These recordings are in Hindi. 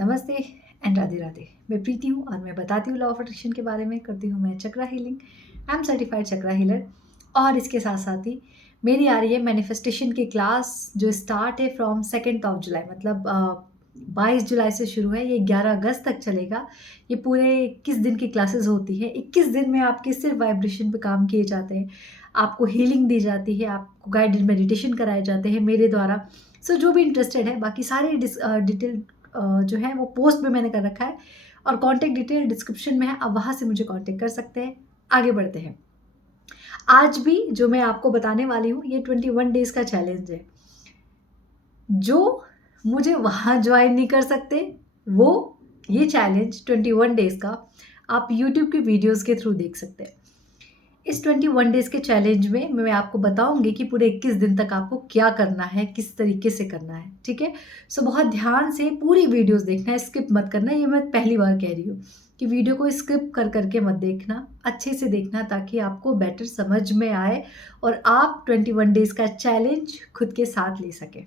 नमस्ते एंड राधे राधे। मैं प्रीति हूँ और मैं बताती हूँ लॉ ऑफ अट्रैक्शन के बारे में। करती हूँ मैं chakra healing. I am certified chakra healer. और इसके साथ साथ ही मेरी आ रही है मैनिफेस्टेशन की क्लास जो स्टार्ट है फ्रॉम 2 जुलाई, मतलब 22 जुलाई से शुरू है। ये 11 अगस्त तक चलेगा। ये पूरे 21 दिन की क्लासेस होती है। 21 दिन में आपके सिर्फ वाइब्रेशन पे काम किए जाते हैं, आपको हीलिंग दी जाती है, आपको गाइडेड मेडिटेशन कराए जाते हैं मेरे द्वारा। सो जो भी इंटरेस्टेड है, बाकी सारे डिटेल जो है वो पोस्ट में मैंने कर रखा है और कॉन्टैक्ट डिटेल डिस्क्रिप्शन में है। आप वहाँ से मुझे कॉन्टैक्ट कर सकते हैं। आगे बढ़ते हैं। आज भी जो मैं आपको बताने वाली हूँ ये 21 डेज़ का चैलेंज है। जो मुझे वहाँ ज्वाइन नहीं कर सकते वो ये चैलेंज 21 डेज़ का आप यूट्यूब की वीडियोज़ के थ्रू देख सकते हैं। इस 21 डेज़ के चैलेंज में मैं आपको बताऊँगी कि पूरे 21 दिन तक आपको क्या करना है, किस तरीके से करना है, ठीक है? सो बहुत ध्यान से पूरी वीडियोज़ देखना है, स्किप मत करना। ये मैं पहली बार कह रही हूँ कि वीडियो को स्किप कर के मत देखना, अच्छे से देखना ताकि आपको बेटर समझ में आए और आप 21 डेज़ का चैलेंज खुद के साथ ले सकें।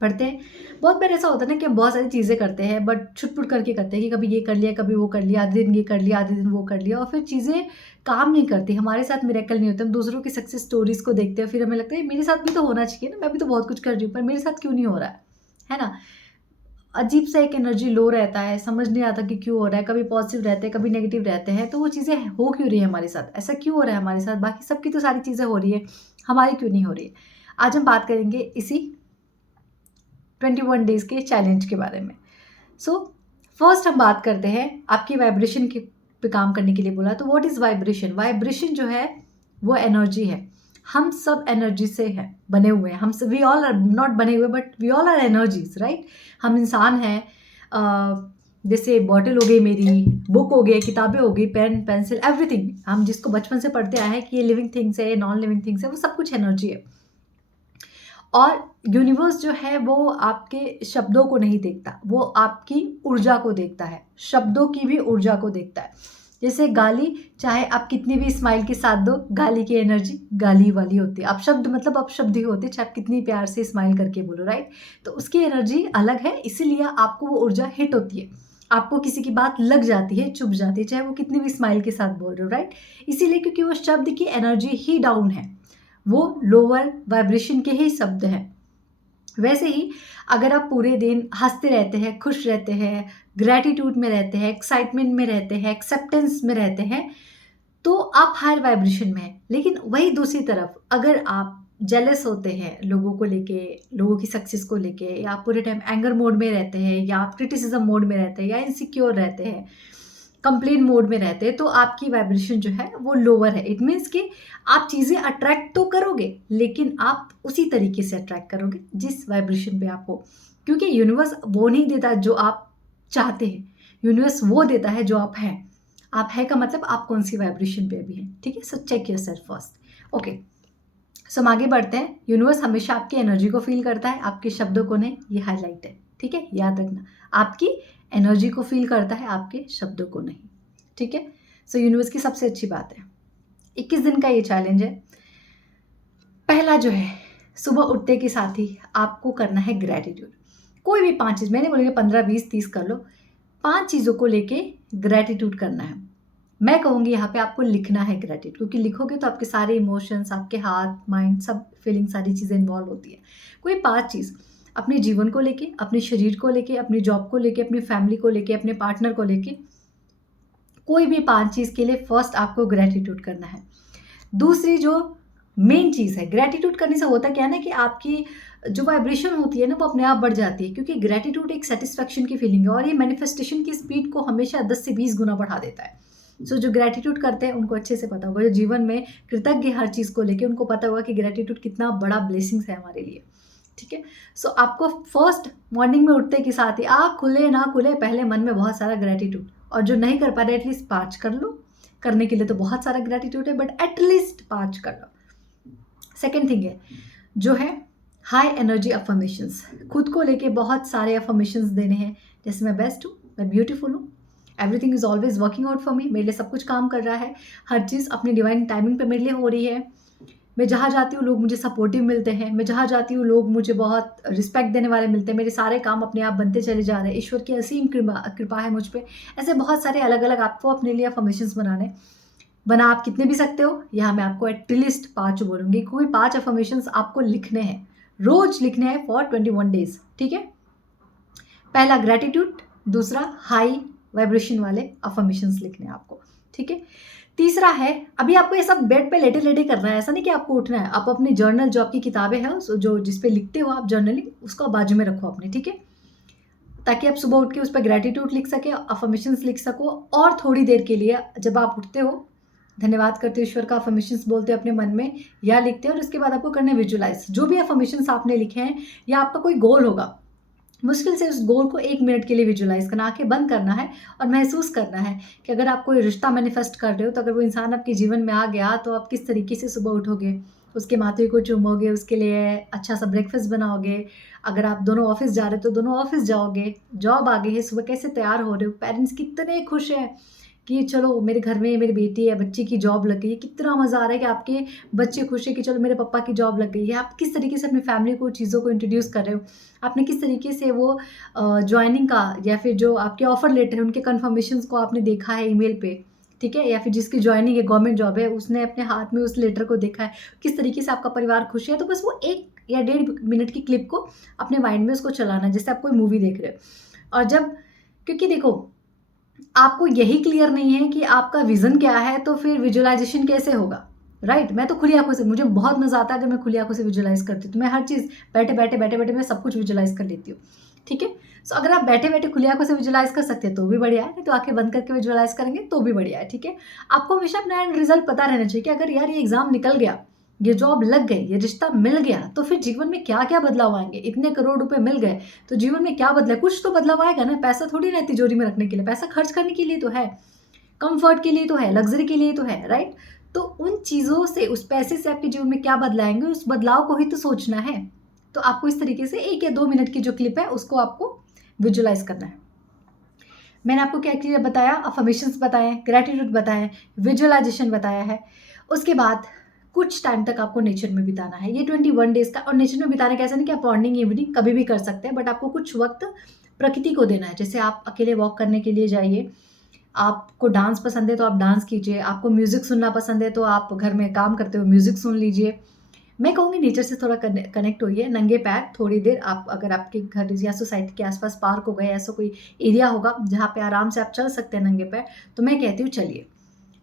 पढ़ते हैं। बहुत बार ऐसा होता है ना कि हम बहुत सारी चीज़ें करते हैं बट छुट-पुट करके करते हैं कि कभी ये कर लिया, कभी वो कर लिया, आधे दिन ये कर लिया, आधे दिन वो कर लिया और फिर चीज़ें काम नहीं करती। हमारे साथ मिरेकल नहीं होता। हम दूसरों की सक्सेस स्टोरीज़ को देखते हैं, फिर हमें लगता है मेरे साथ भी तो होना चाहिए ना, मैं भी तो बहुत कुछ कर रही हूँ, पर मेरे साथ क्यों नहीं हो रहा है ना? अजीब सा एक एनर्जी लो रहता है, समझ नहीं आता कि क्यों हो रहा है, कभी पॉजिटिव रहते हैं, कभी नेगेटिव रहते हैं, तो वो चीज़ें हो क्यों रही है हमारे साथ? ऐसा क्यों हो रहा है हमारे साथ? बाकी सबकी तो सारी चीज़ें हो रही है, हमारी क्यों नहीं हो रही है? आज हम बात करेंगे इसी 21 डेज़ के चैलेंज के बारे में। सो फर्स्ट हम बात करते हैं आपकी वाइब्रेशन के पे काम करने के लिए बोला। तो व्हाट इज़ वाइब्रेशन? वाइब्रेशन जो है वो एनर्जी है। हम सब एनर्जी से हैं, बने हुए हैं। हम सब वी ऑल आर नॉट बने हुए but we all are energies, right? हम इंसान हैं। जैसे बॉटल हो गई मेरी, बुक हो गई, किताबें हो गई, पेन, पेंसिल, एवरीथिंग। हम जिसको बचपन से पढ़ते आए हैं कि ये लिविंग थिंग्स है, ये नॉन लिविंग थिंग्स है, वो सब कुछ एनर्जी है। और यूनिवर्स जो है वो आपके शब्दों को नहीं देखता, वो आपकी ऊर्जा को देखता है, शब्दों की भी ऊर्जा को देखता है। जैसे गाली, चाहे आप कितनी भी स्माइल के साथ दो, गाली की एनर्जी गाली वाली होती है। अपशब्द मतलब अपशब्द ही होते हैं, चाहे आप कितनी प्यार से स्माइल करके बोलो, राइट? तो उसकी एनर्जी अलग है, इसीलिए आपको वो ऊर्जा हिट होती है। आपको किसी की बात लग जाती है, चुभ जाती है, चाहे वो कितनी भी स्माइल के साथ बोल रहे हो, राइट? इसीलिए क्योंकि वो शब्द की एनर्जी ही डाउन है, वो लोअर वाइब्रेशन के ही शब्द हैं। वैसे ही अगर आप पूरे दिन हँसते रहते हैं, खुश रहते हैं, ग्रैटिट्यूड में रहते हैं, एक्साइटमेंट में रहते हैं, एक्सेप्टेंस में रहते हैं, तो आप हायर वाइब्रेशन में हैं। लेकिन वही दूसरी तरफ अगर आप जेलस होते हैं लोगों को लेके, लोगों की सक्सेस को लेके, या आप पूरे टाइम एंगर मोड में रहते हैं, या आप क्रिटिसिज्म मोड में रहते हैं, या इनसिक्योर रहते हैं, कंप्लेन मोड में रहते हैं, तो आपकी वाइब्रेशन जो है वो लोअर है। इट मीन्स कि आप चीज़ें अट्रैक्ट तो करोगे लेकिन आप उसी तरीके से अट्रैक्ट करोगे जिस वाइब्रेशन पे आप हो। क्योंकि यूनिवर्स वो नहीं देता जो आप चाहते हैं, यूनिवर्स वो देता है जो आप हैं। आप है का मतलब आप कौन सी वाइब्रेशन पे अभी हैं, ठीक है? So check yourself first. Okay, so हम आगे बढ़ते हैं। यूनिवर्स हमेशा आपकी एनर्जी को फील करता है, आपके शब्दों को नहीं। ये हाईलाइट है, ठीक है? याद रखना, आपकी एनर्जी को फील करता है, आपके शब्दों को नहीं, ठीक है? सो यूनिवर्स की सबसे अच्छी बात है। 21 दिन का ये चैलेंज है। पहला जो है, सुबह उठते के साथ ही आपको करना है ग्रैटिट्यूड। कोई भी 5 चीज़, मैंने बोली 15, 20, 30 कर लो। 5 चीज़ों को लेके ग्रैटिट्यूड करना है। मैं कहूँगी यहाँ पे आपको लिखना है ग्रैटिट्यूड, क्योंकि लिखोगे तो आपके सारे इमोशंस, आपके हार्ट, माइंड, सब फीलिंग, सारी चीज़ें इन्वॉल्व होती है। कोई 5 चीज़ अपने जीवन को लेके, अपने शरीर को लेके, अपनी जॉब को लेके, अपनी फैमिली को लेके, अपने पार्टनर को लेके, कोई भी 5 चीज़ के लिए फर्स्ट आपको ग्रैटिट्यूड करना है। दूसरी जो मेन चीज़ है, ग्रैटिट्यूड करने से होता क्या है ना कि आपकी जो वाइब्रेशन होती है ना वो अपने आप बढ़ जाती है, क्योंकि ग्रैटिट्यूड एक सैटिस्फैक्शन की फीलिंग है और ये मैनिफेस्टेशन की स्पीड को हमेशा 10 से 20 गुना बढ़ा देता है। सो जो ग्रैटिट्यूड करते हैं उनको अच्छे से पता होगा, जो जीवन में कृतज्ञ हर चीज़ को लेके, उनको पता होगा कि ग्रैटिट्यूड कितना बड़ा ब्लेसिंग्स है हमारे लिए, ठीक है? सो आपको फर्स्ट मॉर्निंग में उठते के साथ ही, आँख खुले ना खुले, पहले मन में बहुत सारा ग्रैटिट्यूड, और जो नहीं कर पा रहे एटलीस्ट 5 कर लो। करने के लिए तो बहुत सारा ग्रैटिट्यूड है बट एटलीस्ट 5 कर लो। सेकेंड थिंग है जो है हाई एनर्जी अफर्मेशंस। खुद को लेके बहुत सारे अफर्मेशंस देने हैं, जैसे मैं बेस्ट हूँ, मैं ब्यूटीफुल हूँ, everything is always working out for me, मेरे लिए सब कुछ काम कर रहा है, हर चीज़ अपनी डिवाइन टाइमिंग पे मेरे लिए हो रही है, मैं जहाँ जाती हूँ लोग मुझे सपोर्टिव मिलते हैं, मैं जहाँ जाती हूँ लोग मुझे बहुत रिस्पेक्ट देने वाले मिलते हैं, मेरे सारे काम अपने आप बनते चले जा रहे हैं, ईश्वर की असीम कृपा है मुझ पे। ऐसे बहुत सारे अलग-अलग आपको अपने लिए अफ़र्मेशंस बनाने, बना आप कितने भी सकते हो, यहाँ मैं आपको एटलीस्ट 5 बोलूँगी। कोई 5 अफ़र्मेशंस आपको लिखने हैं, रोज़ लिखने हैं फॉर 21 डेज़, ठीक है? पहला ग्रैटिट्यूड, दूसरा हाई वाइब्रेशन वाले अफ़र्मेशंस लिखने हैं आपको, ठीक है? तीसरा है, अभी आपको ये सब बेड पे लेटे-लेटे करना है, ऐसा नहीं कि आपको उठना है। आप अपनी जर्नल जो आपकी किताबें हैं उस जो जिस पे लिखते हो आप जर्नलिंग, उसको बाजू में रखो अपने, ठीक है? ताकि आप सुबह उठ के उस पे ग्रैटिट्यूड लिख सकें, अफ़र्मेशंस लिख सको और थोड़ी देर के लिए जब आप उठते हो, धन्यवाद करते हो ईश्वर का, अफ़र्मेशंस बोलते हो अपने मन में या लिखते हो और उसके बाद आपको करना है विजुअलाइज़। जो भी अफ़र्मेशंस आपने लिखे हैं या आपका कोई गोल होगा, मुश्किल से उस गोल को 1 मिनट के लिए विजुअलाइज़ करना, आँखें बंद करना है और महसूस करना है कि अगर आप कोई रिश्ता मैनिफेस्ट कर रहे हो, तो अगर वो इंसान आपके जीवन में आ गया, तो आप किस तरीके से सुबह उठोगे, उसके माथे को चूमोगे, उसके लिए अच्छा-सा ब्रेकफ़ास्ट बनाओगे। अगर आप दोनों ऑफ़िस जा रहे हो, तो दोनों ऑफ़िस जाओगे। जॉब आ गई है, सुबह कैसे तैयार हो रहे हो, पेरेंट्स कितने खुश हैं कि चलो मेरे घर में मेरी बेटी है, बच्ची की जॉब लग गई है। कितना मज़ा आ रहा है कि आपके बच्चे खुश हैं कि चलो मेरे पापा की जॉब लग गई है। आप किस तरीके से अपनी फैमिली को चीज़ों को इंट्रोड्यूस कर रहे हो। आपने किस तरीके से वो जॉइनिंग का या फिर जो आपके ऑफ़र लेटर है उनके कन्फर्मेशंस को आपने देखा है ईमेल पे, ठीक है? या फिर जिसकी जॉइनिंग है, गवर्नमेंट जॉब है, उसने अपने हाथ में उस लेटर को देखा है। किस तरीके से आपका परिवार खुश है, तो बस वो 1 या डेढ़ मिनट की क्लिप को अपने माइंड में उसको चलाना है, जैसे आप कोई मूवी देख रहे हो। और जब, क्योंकि देखो, आपको यही क्लियर नहीं है कि आपका विज़न क्या है, तो फिर विजुअलाइज़ेशन कैसे होगा, राइट? मैं तो खुली आँखों से, मुझे बहुत मज़ा आता है अगर मैं खुली आँखों से विजुअलाइज़ करती हूँ, तो मैं हर चीज़ बैठे-बैठे मैं सब कुछ विजुअलाइज़ कर लेती हूँ, ठीक है? सो अगर आप बैठे-बैठे खुली आँखों से विजुअलाइज़ कर सकते हैं तो भी बढ़िया है, नहीं तो आँखें बंद करके विजुअलाइज़ करेंगे तो भी बढ़िया है, ठीक है? आपको हमेशा अपना एंड रिज़ल्ट पता रहना चाहिए कि अगर यार ये एग्ज़ाम निकल गया, ये जॉब लग गई, ये रिश्ता मिल गया, तो फिर जीवन में क्या-क्या बदलाव आएँगे? इतने करोड़ रुपए मिल गए, तो जीवन में क्या बदला है? कुछ तो बदलाव आएगा ना, पैसा थोड़ी ना है तिजोरी में रखने के लिए, पैसा खर्च करने के लिए तो है। कंफर्ट के लिए तो है, लग्ज़री के लिए तो है, राइट? तो उन चीज़ों से, उस पैसे से आपके जीवन में क्या बदलाएँगे, उस बदलाव को ही तो सोचना है। तो आपको इस तरीके से 1 या 2 मिनट की जो क्लिप है, उसको आपको विजुअलाइज़ करना है। मैंने आपको क्या-क्या बताया? अफ़र्मेशंस बताए, ग्रैटिट्यूड बताएँ, विजुअलाइज़ेशन बताया है। उसके बाद कुछ टाइम तक आपको नेचर में बिताना है। ये 21 डेज़ का, और नेचर में बिताने का ऐसा नहीं कि आप मॉर्निंग, इवनिंग कभी भी कर सकते हैं, बट आपको कुछ वक़्त प्रकृति को देना है। जैसे आप अकेले वॉक करने के लिए जाइए, आपको डांस पसंद है तो आप डांस कीजिए, आपको म्यूज़िक सुनना पसंद है तो आप घर में काम करते हुए म्यूज़िक सुन लीजिए। मैं कहूँगी नेचर से थोड़ा कनेक्ट होइए, नंगे पैर थोड़ी देर। आप अगर आपके घर या सोसाइटी के आस-पास पार्क होगा या ऐसा कोई एरिया होगा जहाँ पे आराम से आप चल सकते हैं नंगे पैर, तो मैं कहती हूँ चलिए।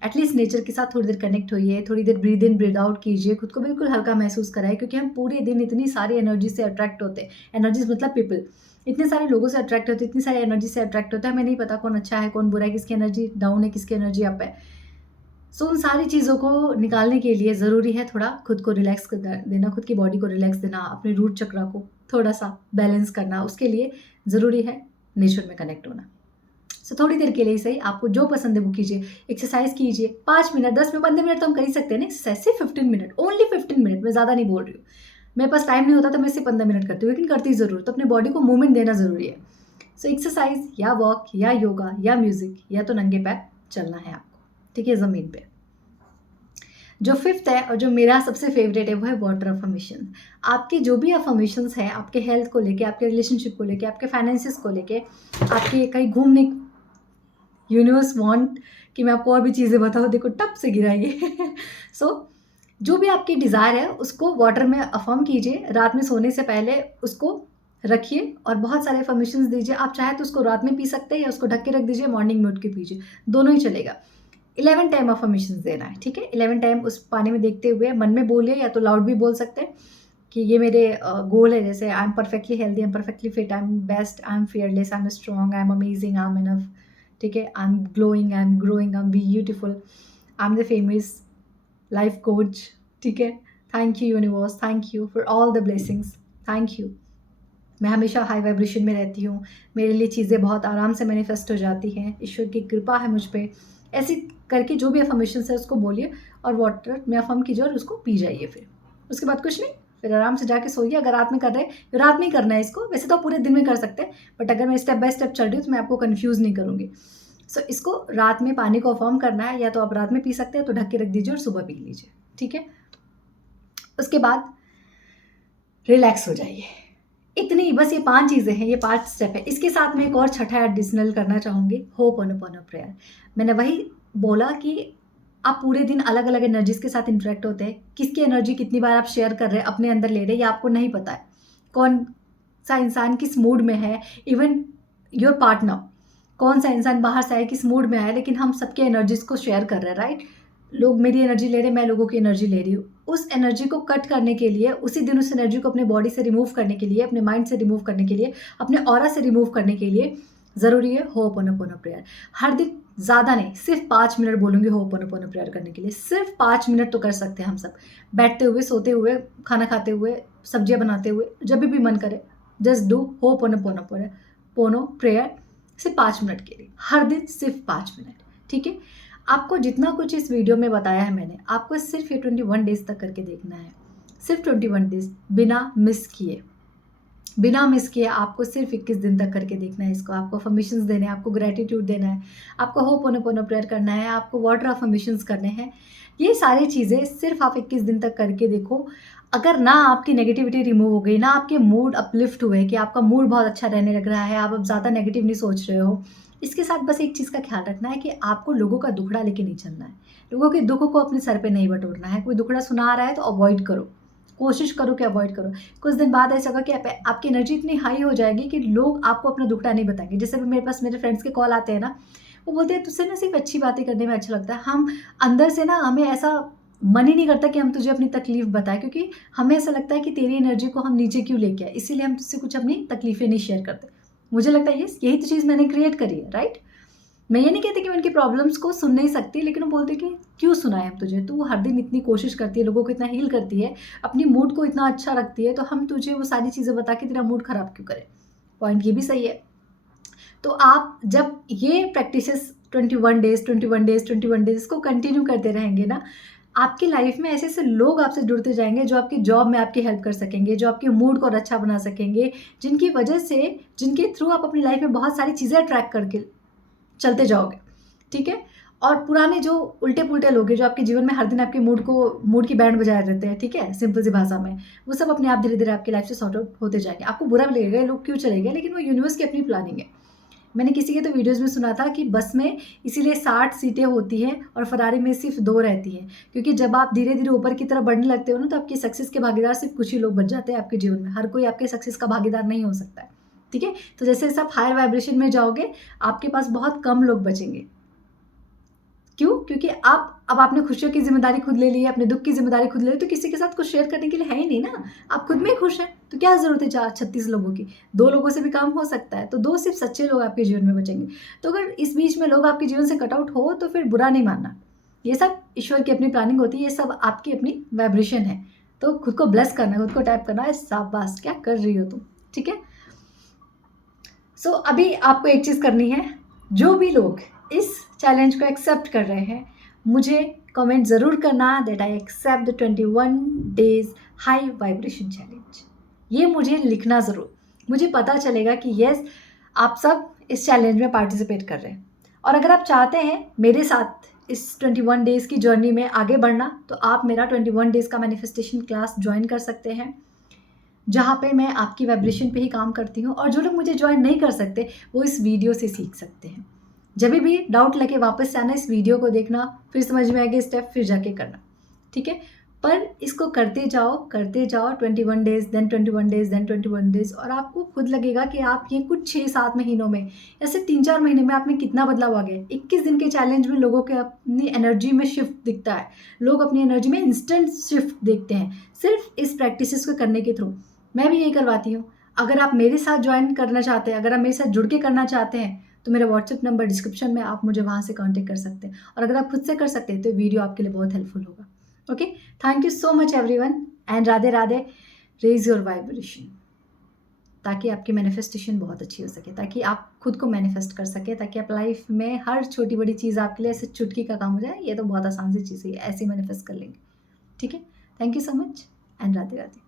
एटलीस्ट नेचर के साथ थोड़ी देर कनेक्ट होइए, थोड़ी देर ब्रीथ इन ब्रीथ आउट कीजिए, खुद को बिल्कुल हल्का महसूस कराइए, क्योंकि हम पूरे दिन इतनी सारी एनर्जी से अट्रैक्ट होते हैं। एनर्जीज़ मतलब पीपल, इतने सारे लोगों से अट्रैक्ट होते हैं, इतनी सारी एनर्जी से अट्रैक्ट होते हैं, हमें नहीं पता कौन अच्छा है, कौन बुरा है, किसकी एनर्जी डाउन है, किसकी एनर्जी अप है। सो उन सारी चीज़ों को निकालने के लिए ज़रूरी है थोड़ा खुद को रिलैक्स कर देना, खुद की बॉडी को रिलैक्स देना, अपने रूट चक्रा को थोड़ा-सा बैलेंस करना, उसके लिए ज़रूरी है नेचर में कनेक्ट होना। सो थोड़ी देर के लिए ही सही, आपको जो पसंद है वो कीजिए। एक्सरसाइज़ कीजिए, 5 मिनट, 10 मिनट, 15 मिनट तो हम कर ही सकते हैं ना एक्सरसाइज़, सिर्फ 15 मिनट, ओनली 15 मिनट, मैं ज़्यादा नहीं बोल रही हूँ। मेरे पास टाइम नहीं होता तो मैं सिर्फ 15 मिनट करती हूँ, लेकिन करती ज़रूर, तो अपने बॉडी को मूवमेंट देना ज़रूरी है। सो एक्सरसाइज़ या वॉक या योगा या म्यूज़िक या तो नंगे पैर चलना है आपको, ठीक है, ज़मीन पे। जो 5th है और जो मेरा सबसे फ़ेवरेट है वो है वाटर अफ़र्मेशन। आपके जो भी अफ़र्मेशंस हैं, आपके हेल्थ को लेके, आपके रिलेशनशिप को लेके, आपके फाइनेंसेस को लेके, आपके कहीं घूमने, यूनिवर्स वांट कि मैं आपको और भी चीज़ें बताऊँ, देखो टप से गिरा ये। सो जो भी आपकी डिज़ायर है उसको वाटर में अफ़र्म कीजिए, रात में सोने से पहले उसको रखिए और बहुत सारे अफ़र्मेशंस दीजिए। आप चाहे तो उसको रात में पी सकते हैं या उसको ढक के रख दीजिए, मॉर्निंग में उठ के पीजिए, दोनों ही चलेगा। 11 टाइम अफ़र्मेशंस देना है, ठीक है? 11 टाइम उस पानी में देखते हुए मन में बोलिए या तो लाउड भी बोल सकते हैं कि ये मेरे गोल है, जैसे I am perfectly healthy, I am perfectly fit, I am best, I am fearless, I am strong, I am amazing, I am enough, ठीक है? I am glowing, I am growing, I am beautiful, I am the famous life coach, ठीक है? Thank you universe, thank you for all the blessings, thank you. मैं हमेशा हाई वाइब्रेशन में रहती हूँ, मेरे लिए चीज़ें बहुत आराम से मैनिफेस्ट हो जाती हैं, ईश्वर की कृपा है मुझ पे। ऐसे करके जो भी अफ़र्मेशंस है उसको बोलिए और वाटर में अफ़र्म कीजिए और उसको पी जाइए फिर। उसके बाद कुछ नहीं, फिर आराम से जाके सोइए। अगर रात में कर रहे हैं, तो रात में ही करना है इसको, वैसे तो आप पूरे दिन में कर सकते हैं, बट अगर मैं स्टेप बाय स्टेप चल रही हूँ तो मैं आपको कन्फ्यूज़ नहीं करूँगी। सो इसको रात में पानी को अफ़र्म करना है, या तो आप रात में पी सकते हैं तो ढक के रख दीजिए और सुबह पी लीजिए, ठीक है? उसके बाद रिलैक्स हो जाइए। इतनी बस ये 5 चीज़ें हैं, ये 5 स्टेप है। इसके साथ में एक और छठा एडिशनल करना चाहूँगी, होपोनोपोनो प्रेयर। मैंने वही बोला कि आप पूरे दिन अलग-अलग एनर्जीज़ के साथ इंटरैक्ट होते हैं। किसकी एनर्जी कितनी बार आप शेयर कर रहे हैं, अपने अंदर ले रहे हैं, ये आपको नहीं पता है। कौन-सा इंसान किस मूड में है, इवन योर पार्टनर, कौन-सा इंसान बाहर से आया, किस मूड में आया, लेकिन हम सबके एनर्जीज़ को शेयर कर रहे हैं, राइट? लोग मेरी एनर्जी ले रहे हैं, मैं लोगों की एनर्जी ले रही हूँ। उस एनर्जी को कट करने के लिए, उसी दिन उस एनर्जी को अपने बॉडी से रिमूव करने के लिए, अपने माइंड से रिमूव करने के लिए, अपने ऑरा से रिमूव करने के लिए ज़रूरी है होपोनोपोनो प्रेयर। हर दिन ज़्यादा नहीं, सिर्फ 5 मिनट बोलूँगी होपोनोपोनो प्रेयर करने के लिए। सिर्फ 5 मिनट तो कर सकते हैं हम सब, बैठते हुए, सोते हुए, खाना खाते हुए, सब्जियाँ बनाते हुए, जब भी मन करे, जस्ट डू होपोनोपोनो प्रेयर सिर्फ 5 मिनट के लिए, हर दिन सिर्फ 5 मिनट, ठीक है? आपको जितना कुछ इस वीडियो में बताया है मैंने, आपको सिर्फ ये 21 डेज़ तक करके देखना है। सिर्फ 21 डेज़ बिना मिस किए आपको सिर्फ 21 दिन तक करके देखना है इसको। आपको अफर्मेशंस देने हैं, आपको ग्रैटिट्यूड देना है, आपको होपोनोपोनो प्रेयर करना है, आपको वाटर अफर्मेशंस करने हैं। ये सारी चीज़ें सिर्फ आप 21 दिन तक करके देखो। अगर ना आपकी नेगेटिविटी रिमूव हो गई, ना आपके मूड अपलिफ्ट हुए कि आपका मूड बहुत अच्छा रहने लग रहा है, आप अब ज़्यादा नेगेटिव नहीं सोच रहे हो, इसके साथ बस एक चीज़ का ख्याल रखना है कि आपको लोगों का दुखड़ा लेके नहीं चलना है। लोगों के दुख को अपने सर पे नहीं बटोरना है। कोई दुखड़ा सुना रहा है तो अवॉइड करो, कोशिश करो कि अवॉइड करो। कुछ दिन बाद ऐसा होगा कि आपकी एनर्जी इतनी हाई हो जाएगी कि लोग आपको अपना दुखड़ा नहीं बताएंगे। जैसे भी मेरे पास मेरे फ्रेंड्स के कॉल आते हैं ना, वो बोलते हैं तुझसे ना सिर्फ अच्छी बातें करने में अच्छा लगता है। हम अंदर से ना, हमें ऐसा मन ही नहीं करता कि हम तुझे अपनी तकलीफ बताएं, क्योंकि हमें ऐसा लगता है कि तेरी एनर्जी को हम नीचे क्यों लेके आए, इसीलिए हम तुझसे कुछ अपनी तकलीफें नहीं शेयर करते। मुझे लगता है यही तो चीज़ मैंने क्रिएट करी है, राइट? मैं ये नहीं कहती कि मैं उनकी प्रॉब्लम्स को सुन नहीं सकती, लेकिन वो बोलते कि क्यों सुनाएं हम तुझे, तू हर दिन इतनी कोशिश करती है, लोगों को इतना हील करती है, अपनी मूड को इतना अच्छा रखती है, तो हम तुझे वो सारी चीज़ें बता के तेरा मूड ख़राब क्यों करें। पॉइंट ये भी सही है। तो आप जब ये प्रैक्टिसेस 21 डेज़ को कंटिन्यू करते रहेंगे ना, आपकी लाइफ में ऐसे-ऐसे लोग आपसे जुड़ते जाएँगे जो आपकी जॉब में आपकी हेल्प कर सकेंगे, जो आपके मूड को और अच्छा बना सकेंगे, जिनकी वजह से, जिनके थ्रू आप अपनी लाइफ में बहुत सारी चीज़ें अट्रैक्ट करके चलते जाओगे, ठीक है? और पुराने जो उल्टे-पुल्टे लोग हैं, जो आपके जीवन में हर दिन आपके मूड की बैंड बजाए रहते हैं, ठीक है? सिंपल सी भाषा में, वो सब अपने आप धीरे-धीरे आपकी लाइफ से सॉर्ट आउट होते जाएँगे। आपको बुरा भी लगेगा, ये लोग क्यों चले गए, लेकिन वो यूनिवर्स की अपनी प्लानिंग है। मैंने किसी के तो वीडियोज़ में सुना था कि बस में इसीलिए 60 सीटें होती हैं और फरारी में सिर्फ 2 रहती हैं, क्योंकि जब आप धीरे-धीरे ऊपर की तरफ बढ़ने लगते हो ना, तो आपकी सक्सेस के भागीदार सिर्फ कुछ ही लोग बच जाते हैं आपके जीवन में। हर कोई आपके सक्सेस का भागीदार नहीं हो सकता है, ठीक है? तो जैसे-जैसे आप हायर वाइब्रेशन में जाओगे, आपके पास बहुत कम लोग बचेंगे। क्यों? क्योंकि अब आपने खुशियों की ज़िम्मेदारी खुद ले ली है, अपने दुःख की ज़िम्मेदारी खुद ले ली, तो किसी के साथ कुछ शेयर करने के लिए है ही नहीं ना। आप खुद में ही खुश हैं, तो क्या ज़रूरत है 36 लोगों की? 2 लोगों से भी काम हो सकता है, तो 2 सिर्फ सच्चे लोग आपके जीवन में बचेंगे। तो अगर इस बीच में लोग आपके जीवन से कट आउट हो, तो फिर बुरा नहीं मानना। ये सब ईश्वर की अपनी प्लानिंग होती है, ये सब आपकी अपनी वाइब्रेशन है। तो खुद को ब्लेस करना, खुद को टैप करना है, शाबाश क्या कर रही हो तुम, ठीक है? सो अभी आपको एक चीज़ करनी है, जो भी लोग इस चैलेंज को एक्सेप्ट कर रहे हैं, मुझे कमेंट ज़रूर करना that I accept the 21 days high vibration challenge. ये मुझे लिखना ज़रूर, मुझे पता चलेगा कि येस, आप सब इस चैलेंज में पार्टिसिपेट कर रहे हैं। और अगर आप चाहते हैं मेरे साथ इस 21 डेज़ की जर्नी में आगे बढ़ना, तो आप मेरा 21 डेज़ का मैनिफेस्टेशन क्लास ज्वाइन कर सकते हैं, जहाँ पे मैं आपकी वाइब्रेशन पे ही काम करती हूँ। और जो लोग मुझे ज्वाइन नहीं कर सकते, वो इस वीडियो से सीख सकते हैं। जब भी डाउट लगे वापस से आना, इस वीडियो को देखना, फिर समझ में आएगा स्टेप, फिर जाके करना, ठीक है? पर इसको करते जाओ 21 days, then 21 days, then 21 days, और आपको खुद लगेगा कि आप ये कुछ 6-7 महीनों में, ऐसे 3-4 महीने में आप में कितना बदलाव आ गया। 21 दिन के चैलेंज में लोगों के अपनी एनर्जी में शिफ्ट दिखता है। लोग अपनी एनर्जी में इंस्टेंट शिफ्ट देखते हैं, सिर्फ इस प्रैक्टिसेस को करने के थ्रू। मैं भी यही करवाती हूँ। अगर आप मेरे साथ ज्वाइन करना चाहते हैं, अगर आप मेरे साथ जुड़ के करना चाहते हैं, तो मेरा व्हाट्सएप नंबर डिस्क्रिप्शन में, आप मुझे वहाँ से कांटेक्ट कर सकते हैं। और अगर आप खुद से कर सकते हैं, तो वीडियो आपके लिए बहुत हेल्पफुल होगा। Okay, thank you so much everyone, and Radhe Radhe. Raise your vibration, ताकि आपकी मैनिफेस्टेशन बहुत अच्छी हो सके, ताकि आप खुद को मैनिफेस्ट कर सके, ताकि आप लाइफ में हर छोटी बड़ी चीज़ आपके लिए ऐसे चुटकी का काम हो जाए। ये तो बहुत आसान सी चीज़ है, ऐसे मैनिफेस्ट कर लेंगे, ठीक है? Thank you so much, and Radhe Radhe.